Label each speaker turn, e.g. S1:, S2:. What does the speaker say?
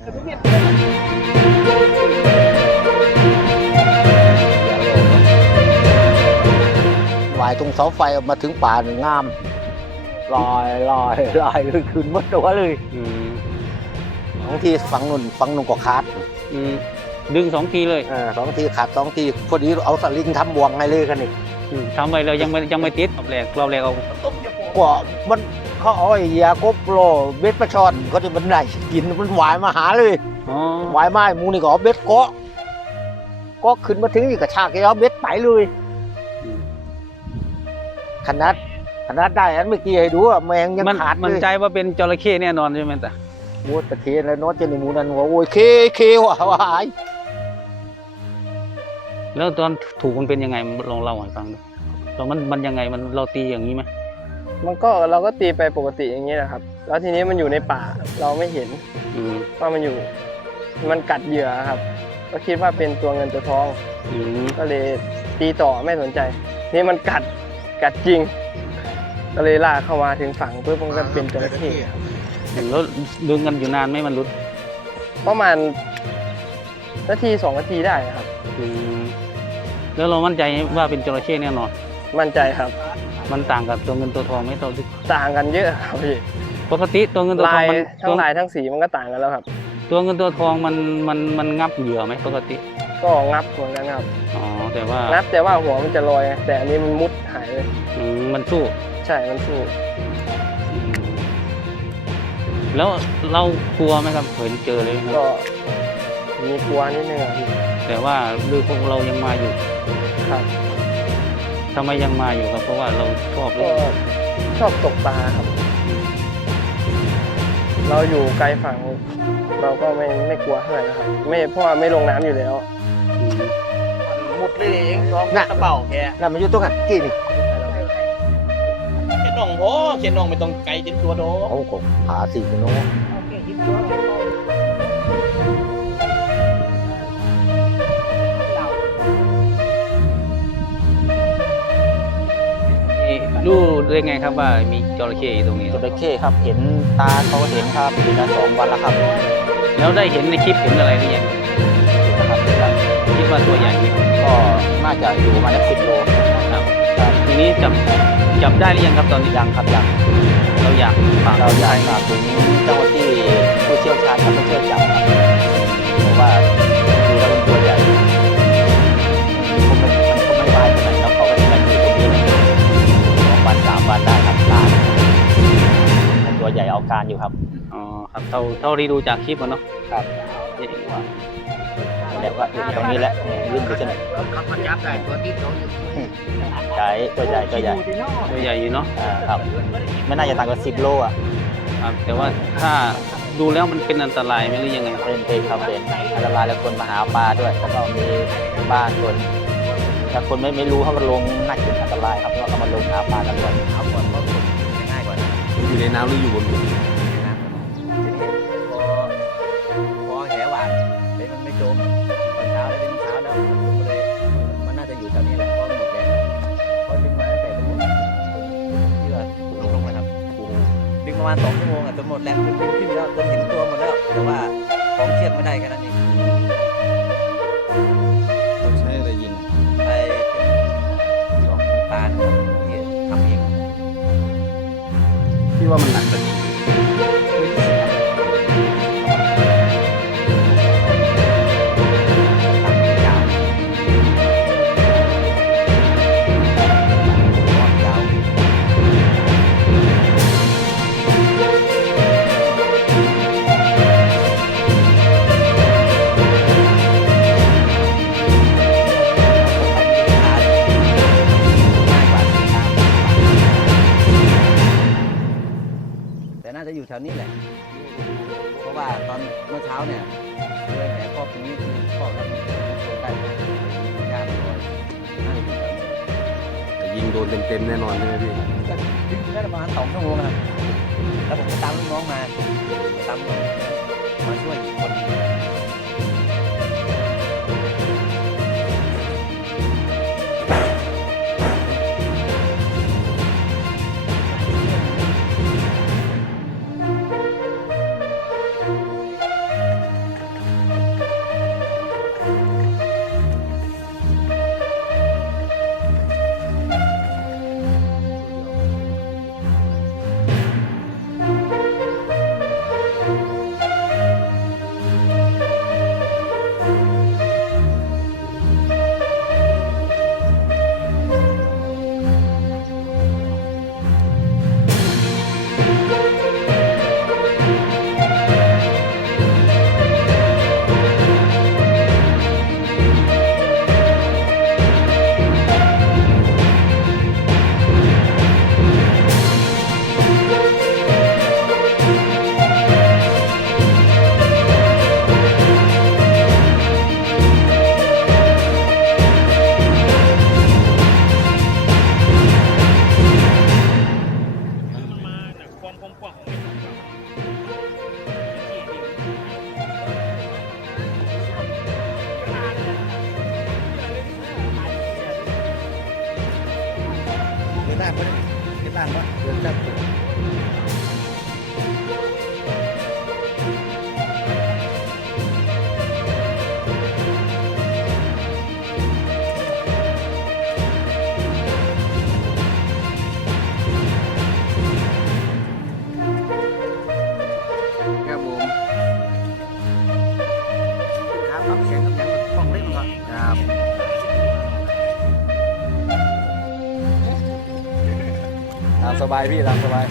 S1: วายตรงเสาไฟออกมาถึงป่าหนึ่งงามลอยลอยลอยเลยขึ้นหมดตัวเลย
S2: อืม
S1: บางทีฝั่งนุ่นฝั่งนุ่นก็ขาด
S2: อืมดึงสองทีเลย
S1: เออสองทีขาดสองทีพอดีเอาสลิงทำบ่วงให้เลยกันนี่
S2: อืมทำไปแล้วยังไม่ยังไม่ติดรอบแรกรอบแรกเอา
S1: กว่ามัน เขาเอาไอ้ยากบโลเบ็ดปลาช่อนก็จะมันไหนกินมันหวายมาหาเลย
S2: อ๋อ
S1: หวายมาไอ้หมูนี่ก็เอาเบ็ดเกาะเก็ขึ้นมาถึงนี่กระชากแกเอาเบ็ดไปเลยขนาดขนาดได้อันเมื่อกี้ให้ดูอะแมงยัง
S2: มัน
S1: ขาด
S2: มัน
S1: เลย
S2: ใจว่าเป็นจระเข้แน่นอนใช่ไหมตา
S1: โอ้ตะเคียนแล้วโน้ตเจนในหมูนั่นว่าโอ้ยเคเคว่ะวาย
S2: แล้วตอนถูกมันเป็นยังไงลองเล่าให้ฟังดูเรามันมันยังไงมันเราตีอย่างนี้ไหม
S3: มันก็เราก็ตีไปปกติอย่างนี้แหละครับ แล้วทีนี้มันอยู่ในป่าเราไม่เห็น
S2: อืม
S3: ว่ามันอยู่ มันกัดเหยื่อครับ ก็คิดว่าเป็นตัวเงินตัวทอง
S2: อืม
S3: ก็เลยตีต่อไม่สนใจ นี่มันกัดกัดจริง ก็เลยลากเข้ามาถึงฝั่งเพื่อมันก็เป็นจระเข้ครับ
S2: แล้วดึงกันอยู่นานไหมมันรุด
S3: ประมาณนาทีสองนาทีได้ครับ
S2: อืมแล้วเรามั่นใจว่าเป็นจระเข้แน่นอน
S3: มั่นใจครับ
S2: มันต่างกับตัวเงินตัวทองไหมตอนที่
S3: ต่างกันเยอะครับพี่
S2: ปกติตัวเงินตัวท
S3: ลา
S2: อง
S3: ย
S2: มัน
S3: ทั้
S2: ตัว
S3: งลายทั้งสีมันก็ต่างกันแล้วครับ
S2: ตัวเงินตัวทองมันมันมันงับเหยื่อไหมปกติ
S3: ก็งับเหมือนกันครับ
S2: อ๋อแต่ว่า
S3: งับแต่ว่าหัวมันจะลอย แต่อันนี้มันมุดหายเลย
S2: อืมมันสู้
S3: ใช่มันสู้
S2: อืมแล้วเรากลัวไหมครับเห็นเจอเลยครับ
S3: ก็มีกลัวนิดนึงอะพี่
S2: แต่ว่าลูกพวกเรายังมาอยู่
S3: ครับ
S2: ทำไมยังมาอยู่ครับ เพราะว่าเราชอบ
S3: ก็
S2: เล่น
S3: ชอบตกปลาครับ เราอยู่ไกลฝั่ง เราก็ไม่ไม่กลัวเท่าไหร่นะครับ ไม่เพราะว่าไม่ลงน้ำอยู่แล้ว
S2: อืม
S4: หมดเลยเองสองกระเป๋าแก
S1: นั่นมันอยู่ตรงนั้นกี่นี่
S4: เขียนน้องโหเขียนน้องไม่ต้องไกลจนตัวโด
S1: เขาก็หาสี่กิโล
S2: นี่ รู้ได้ไงครับว่ามีจระเข้อยู่ตรงนี้
S1: จระเข้ครับ เห็นตาเขาเห็นครับปีละสองวันแล้วครับ
S2: แล้วได้เห็นในคลิปเห็นอะไรหรือยัง
S1: นะครับ
S2: คิดว่าตัวใหญ่ไหม
S1: ก็น่าจะอยู่ประมาณสิบโล
S2: ครับทีนี้จับจับได้หรือยังครับตอนนี้
S1: ยังครับยัง
S2: เราอยากฝาก
S1: เราอยากฝากถึงเจ้าหน้าที่ผู้เชี่ยวชาญครับผู้เชี่ยวจับครับ ตัวใหญ่เอาการอยู่ครับ
S2: อ๋อครับเท่าเท่าที่ดูจากคลิปอะเนาะ
S1: ครับ
S2: เอ๊ะ
S1: แล้วก็อยู่ตรงนี้แหละยื่นไปจน
S4: ขับมาจับได้ตัวที่สองอยู่
S1: ใหญ่ตัวใหญ่ตัวใหญ่
S2: ตัวใหญ่อยู่เนาะ
S1: อ่าครับไม่น่าจะต่างกว่าสิบโลอะ
S2: ครับแต่ว่าถ้าดูแล้วมันเป็นอันตรายไหมหรือยังไง
S1: เป็นเป็นครับเป็นอันตรายแล้วคนมาหาปลาด้วยแล้วก็มีบ้านคนถ้าคนไม่ไม่รู้เขามาลงน่าจะเป็นอันตรายครับเพราะว่าเขามาลงหาปลากันบ่อย
S4: เอาก่อน
S5: อยู่ในน้ำหรืออยู่บนบก
S4: นะพอพอแหหวานเลยมันไม่จมตอนเช้าเลยเป็นเช้าแล้วผมก็เลยมันน่าจะอยู่แถวนี้แหละเพราะมันหมดแรงเพอดึงมาตั้งแต่ตรงนู้นที่ว่าลงลงมาครับดึงประมาณสองชั่วโมงอะจนหมดแรงจนขึ้นขึ้นแล้วจนเห็นตัวหมดแล้วแต่ว่าของเชือกไม่ได้แค่นั้นเอง ที่ แต่น่าจะอยู่แถวนี้แหละ เพราะว่าตอนเมื่อเช้าเนี่ยเลยแหนครอบตรงนี้คือครอบแล้วมันตรงใกล้ยากเลยน่าจะอยู่แถวนี้
S5: แต่ยิงโดนเต็มๆแน่นอนใช่ไหมพี่
S4: ก็ดึงได้ประมาณสองชั่วโมงนะครับแล้วผมก็ตามลูกน้องมาตามมาช่วยอีกคน
S5: สบายพี่ลำสบาย